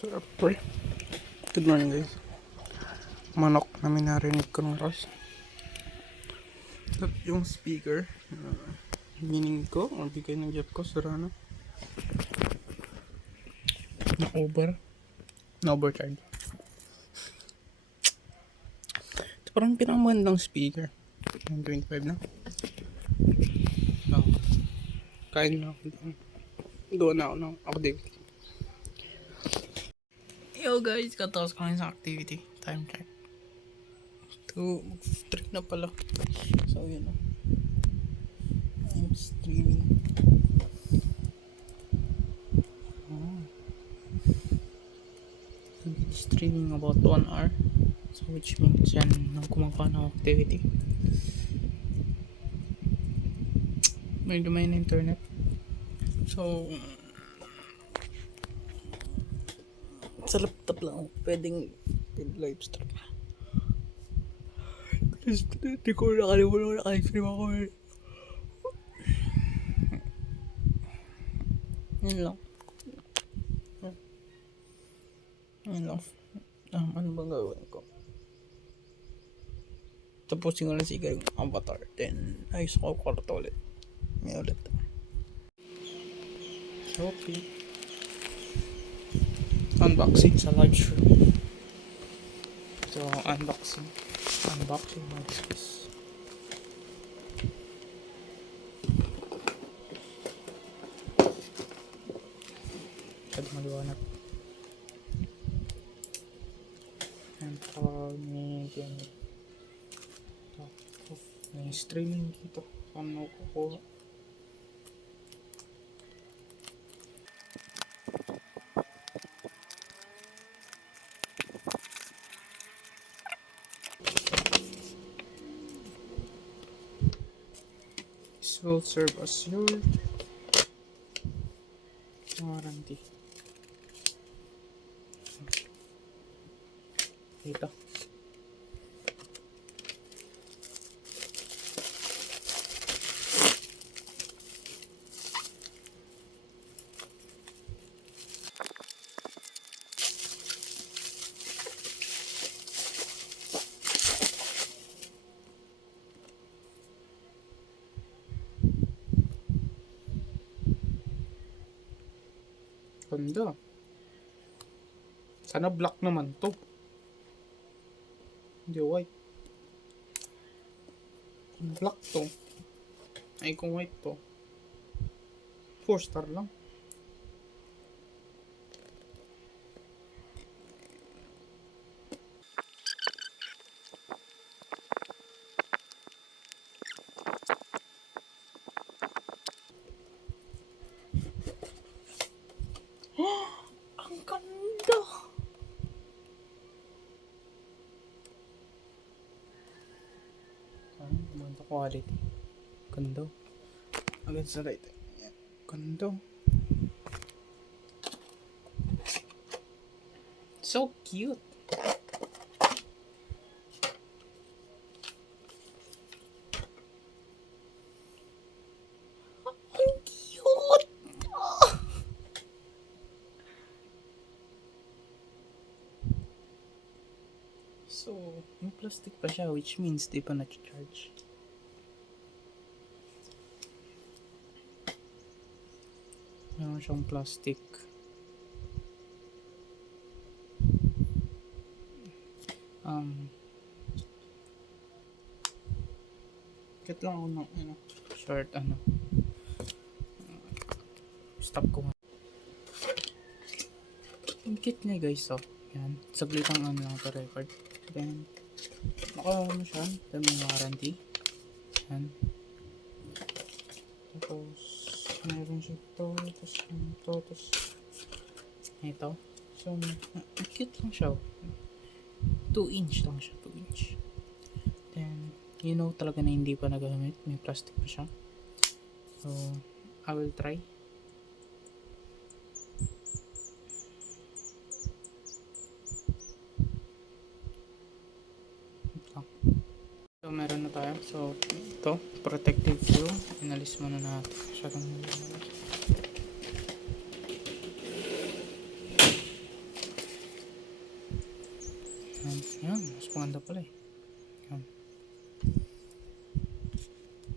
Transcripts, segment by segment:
Sarap pre. Good morning guys. Manok na may narinig ko ng oras. At yung speaker, hining ko, o bigay ng jeep ko, sara na. Na-overcharge. Ito parang pinamagandang speaker. Yung 25 na. Kain na ako doon. Doon na ako ng activity. Yo guys, katapos ko sa activity. Time check. 3 na pala. So yun na. I'm streaming. Streaming about 1 hour. So which means yan nang kumakawa ng activity. May dumay na internet. So sa laptop lang ako pwedeng live stream. Kasi hindi ko nakalimutan na naka-stream ako eh. Yun lang. Yun lang. Ano bang gawin ko? Tapusin ko lang siguro yung avatar. Then ayos ko kwarto ulit. May ulit. Okay. Unboxing sa live stream. So unboxing my space. At maliwanag. And medium. May streaming dito. Saan mo kukuha? This will serve as your warranty. Dito. Ganda. Sana black naman to. Hindi white. Kung black to, ay kung white to, 4 star lang. Ang ganda! Ganda quality. Ganda. Agad sa right. Ganda. So cute. Ang cute! So, yung plastic pa siya, which means di pa na-charge. Meron siyang plastic. Kit lang ako ng short stop ko. Yung kit niya guys, so yan, saglit ang lang to record. Then siya, then may warranty. Yan. Tapos meron siya ito, tapos ito, tapos ito. So cute lang siya. 2-inch lang siya, 2-inch. Then you know talaga na hindi pa nagamit, may plastic pa siya. So I will try. So meron na tayo. So ito, protective film. Inalis muna natin. yan, mas maganda pala eh. Yan.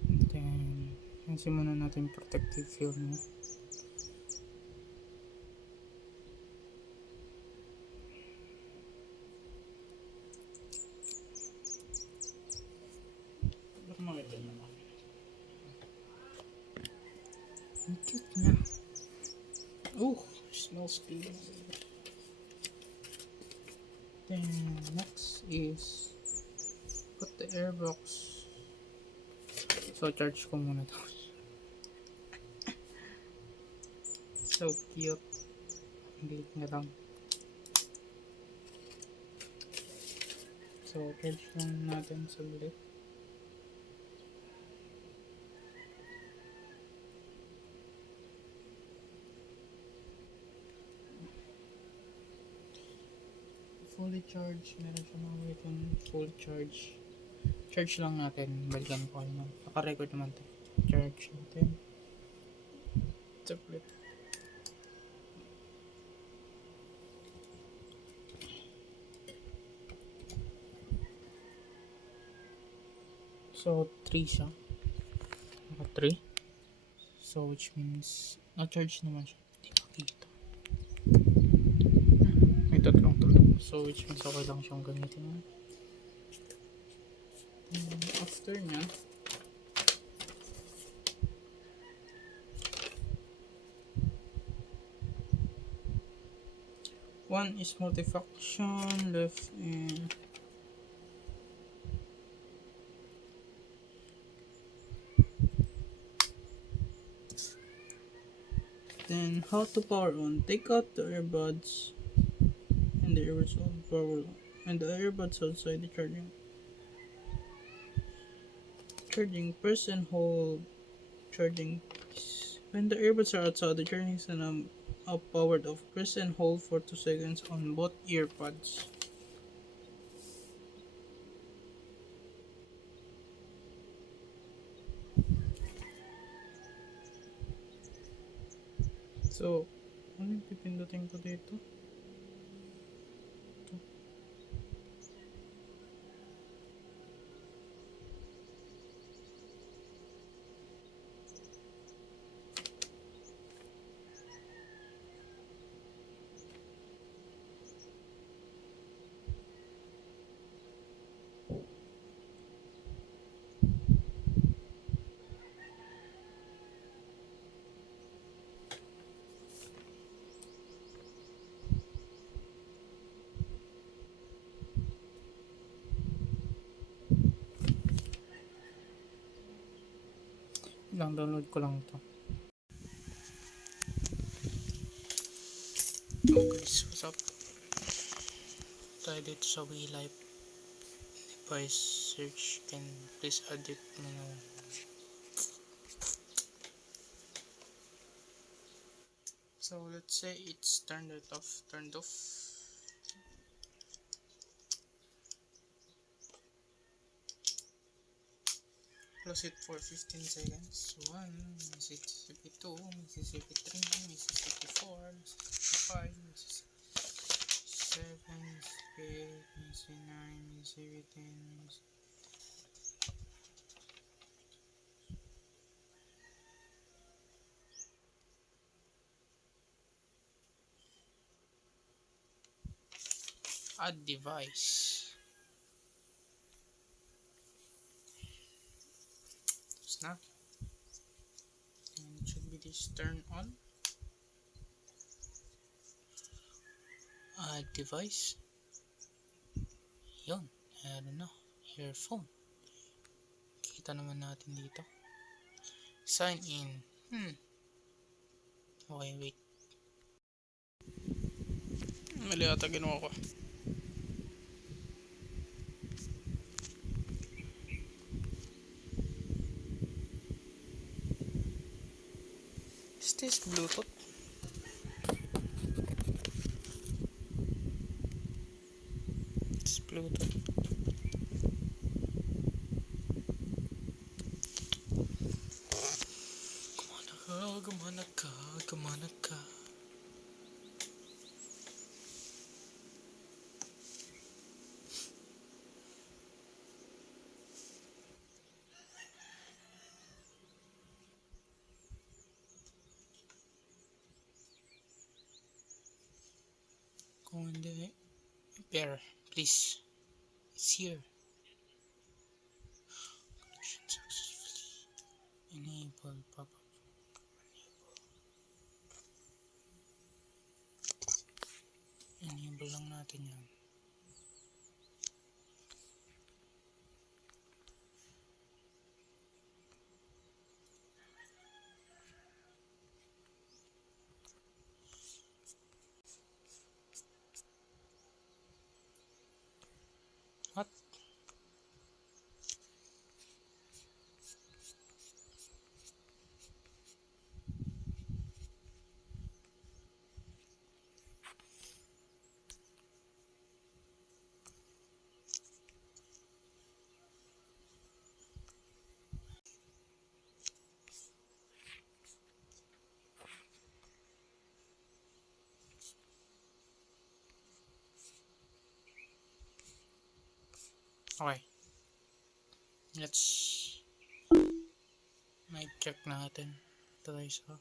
And then, ayusin muna natin yung protective film niya. Ba't makita naman? Ang cute niya. Oh, smells good. Then next is put the airbox. So charge ko muna to. So cute. Ang liit nga lang. So charge lang natin saglit. Fully charge, meron siya mga waiting full charge. Charge lang natin, balikan ko kayo. Naka-record naman to. Charge natin. Saglit. So 3 siya. Naka 3. So which means na-charge naman siya. Hindi makita. May tatlong to. So which means okay lang siyang gamitin. After nya, one is multifunction, left and then how to power on. Take out the earbuds and the earbuds on power on. And the earbuds outside the charging. Press and hold charging. When the earbuds are outside the charging is powered off. Press and hold for 2 seconds on both earbuds. So, ano yung pipindutin ko dito? Ito. Lang download ko lang ito. Okay, so what's up? Tayo dito sa WeLife device search, can please add it menu. So let's say it's turned off. Close it for 15 seconds. 1, Mississippi 2, Mississippi 3, Mississippi 4, Mississippi 5, Mississippi 7, Mississippi 8, Mississippi 9, Mississippi 10, add device. Na. And it should be this turn on. Add device. Yun. Ano na. Earphone. Kita naman natin dito. Sign in. Okay, wait. Mali ata ginawa ko. Is this Bluetooth? It's Bluetooth. Gumana ka. Kung hindi, pair, please. It's here. Connection successfully. Enable pop-up. Enable lang natin yan. What? Okay. Let's mic check natin. Try sa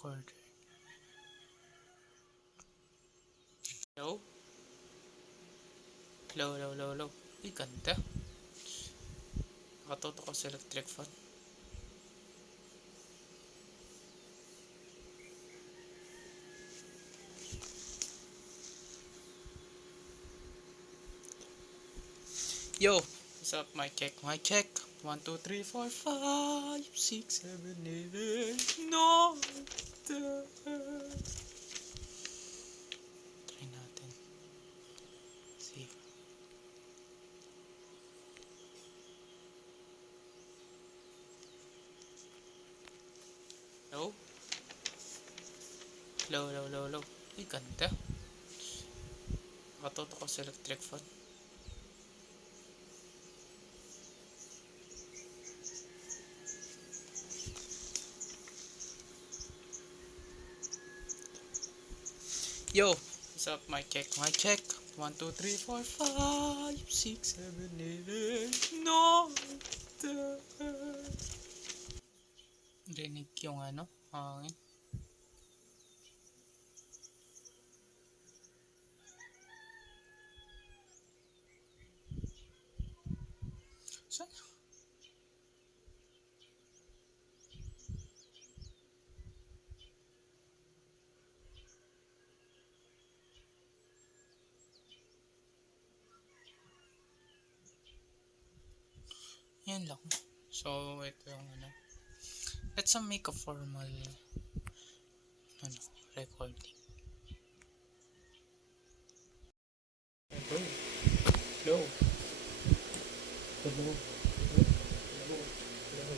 record. Hello? Hello, hello, hello, hello. Uy, ganda. Nakatuto ko sa electric fan. Yo! What's up? Mic check, mic check. 1, 2, 3, 4, 5, 6, 7, 8, 9, 10. Try natin. See. Hello? Hello, hello, hello, hello. Uy, ganda. Nakatuto ko sa electric fan. Yo! What's up? Mic check, mic check. 1, 2, 3, 4, 5, 6, 7, 8, 9, 10. Rinig yung hangin. Saan? Yan lang. So, ito yung let's make a formal recording. Hello. Hello. Hello. Hello. Hello.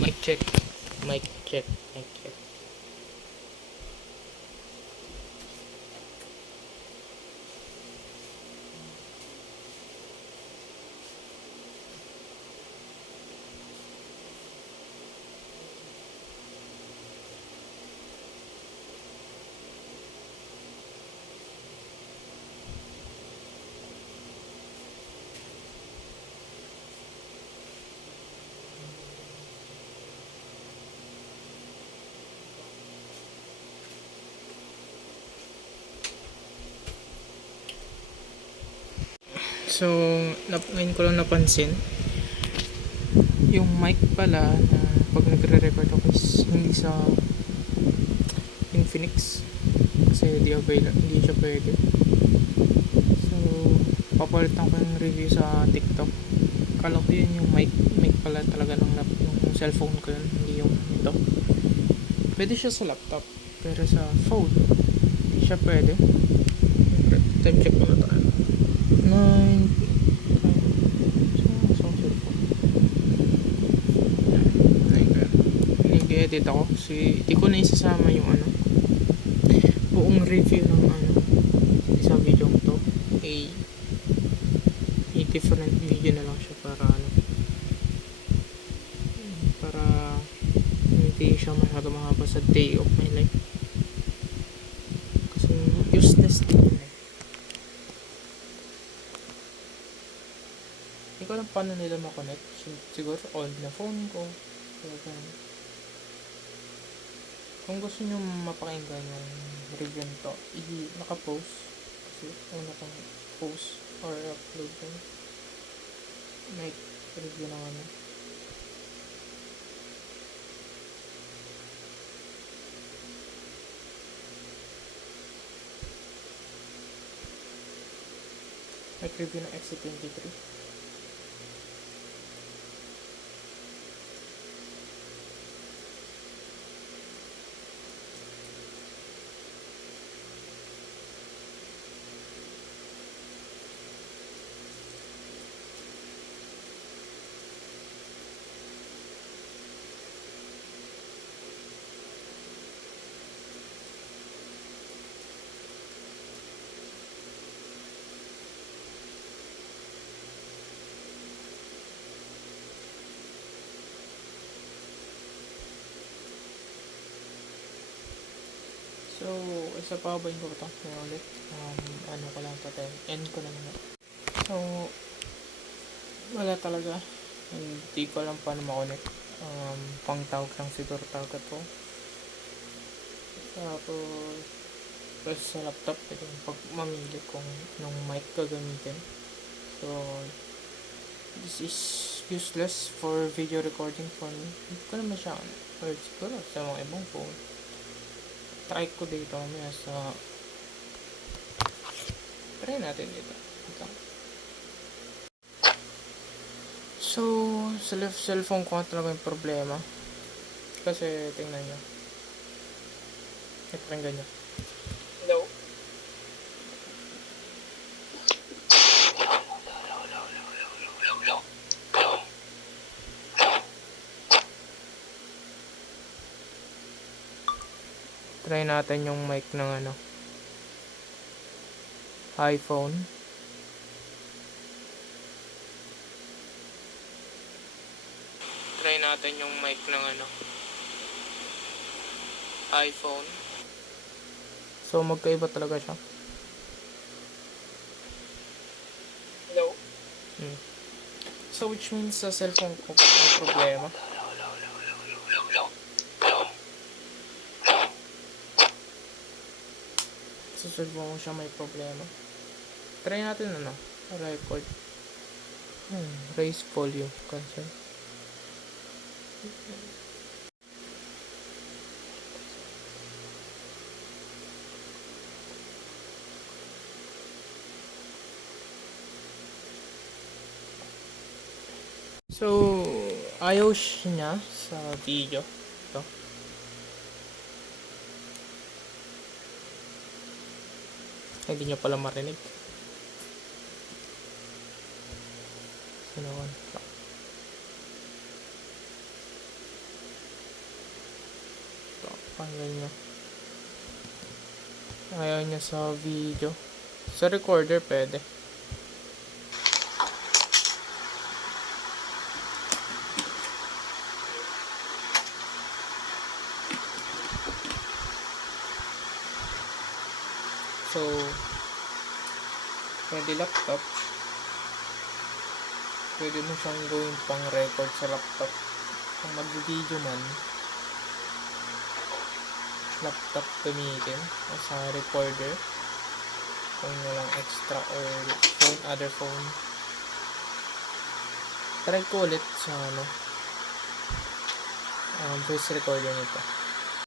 Mic check. Mic check. Mic check. So, ngayon ko lang napansin, yung mic pala na pag nagre-record ako is hindi sa Infinix kasi hindi siya pwede. So, papalitan ko yung review sa TikTok. Kala ko yun yung mic pala talaga ng cellphone ko yun, hindi yung ito. Pwede siya sa laptop, pero sa phone hindi siya pwede. Time check muna tayo. 9 nag-edit ako kasi di ko na isasama yung buong review ng sa video to. A different video na lang siya para para hindi siya masyado mahaba sa day of my life kasi useless din yun Hindi ko alam paano nila makonect. Siguro old na phone ko. Kung gusto nyo mapakinggan yung review nito, naka-post. Kasi una pang post or upload yung night review ng night review ng XC23. So, isa pa ba ko ito? Ulit. Ano ko lang ito? End ko lang na. So, wala talaga. Hindi ko alam paano makonect. Pang-tawag lang siguro tawag ito. Tapos, sa laptop, ito pag mamili kung nung mic gagamitin. So, this is useless for video recording for me. Hindi ko naman siya, or siguro sa mga ibang phone. Try ko dito mamaya try natin dito. So, sa cellphone ko talaga yung problema. Kasi, tingnan nyo. Ito rin ganyan. Hello? Try natin yung mic ng iPhone. Try natin yung mic ng iPhone. So magkaiba talaga siya. Hello? So which means sa cellphone ko may problema. Sa cellphone ko siya may problema. Try natin record. Raise volume. Cancel. So, ayaw niya sa video. Ito. Hindi niya pala marinig. Sinawan. So, panggal niya. Ayaw niya sa video. Sa recorder pwede. So, pwede laptop. Pwede mo siyang gawin pang record sa laptop. Kung mag-video man, laptop gamitin o sa recorder. Kung walang extra or other phone. Try ko ulit sa voice recorder nito.